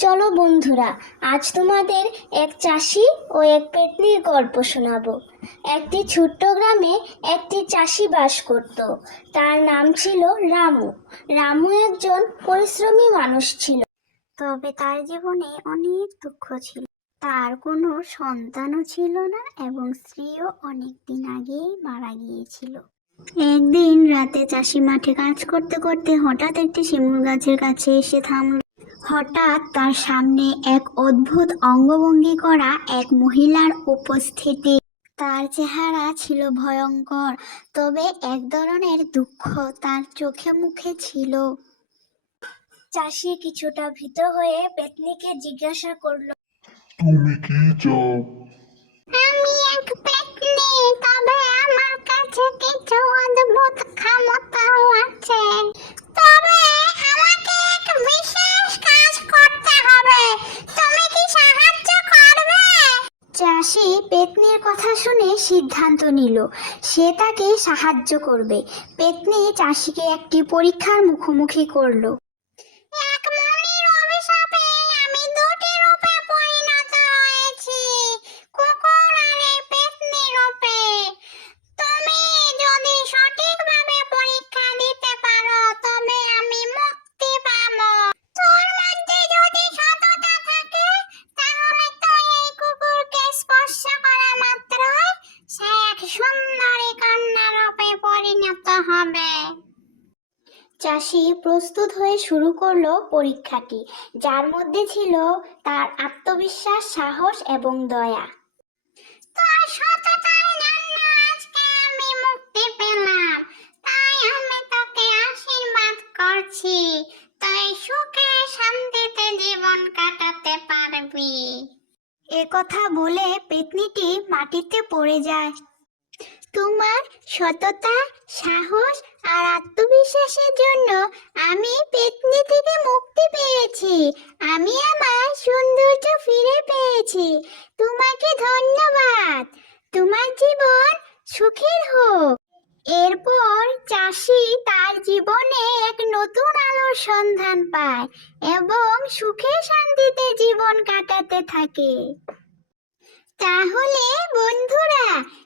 চলো বন্ধুরা, আজ তোমাদের এক চাষি ও এক পেতনির গল্প শোনাবো। একটি ছোট্ট গ্রামে একটি চাষি বাস করত। তার নাম ছিল রামু। রামু একজন পরিশ্রমী মানুষ ছিল। তবে তার জীবনে অনেক দুঃখ ছিল। তার কোনো সন্তানও ছিল না এবং স্ত্রীও অনেক দিন আগেই মারা গিয়েছিল। একদিন রাতে চাষি মাঠে কাজ করতে করতে হঠাৎ একটি শিমুল গাছের কাছে এসে থামল। হঠাৎ তার সামনে এক অদ্ভুত অঙ্গভঙ্গি করা এক মহিলার উপস্থিতি। তার চেহারা ছিল ভয়ঙ্কর, তবে এক ধরনের দুঃখ তার চোখে মুখে ছিল। চাষি কিছুটা ভীত হয়ে পেতনিকে জিজ্ঞাসা করল, তুমি কি চাও? চাষি পেতনির কথা শুনে সিদ্ধান্ত নিল। সে তাকে সাহায্য করবে। পেতনি চাষিকে একটি পরীক্ষার মুখোমুখি করল। সুন্দরী কন্যা রূপে পরিণত হবে। চাষি প্রস্তুত হয়ে শুরু করল পরীক্ষাটি, যার মধ্যে ছিল তার আত্মবিশ্বাস, সাহস এবং দয়া। তাই আমি আশীর্বাদ করছি। তুই সুখে শান্তিতে জীবন কাটাতে পারবি। কথা বলে পেতনিটি মাটিতে পড়ে যায়। তোমার সততা, সাহস আর আত্মবিশ্বাসের জন্য আমি পেতনি থেকে মুক্তি পেয়েছি। আমি আমার সৌন্দর্য ফিরে পেয়েছি। তোমাকে ধন্যবাদ। তোমার জীবন সুখের হোক। এরপর চাষি তার জীবনে এক নতুন আলোর সন্ধান পায় এবং সুখে শান্তিতে জীবন কাটাতে থাকে। তাহলে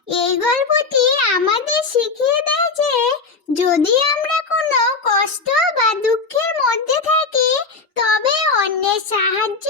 এই গল্পটি আমাদের শিখিয়ে দেয় যে যদি আমরা কোনো কষ্ট বা দুঃখের মধ্যে থাকি, তবে অন্যের সাহায্য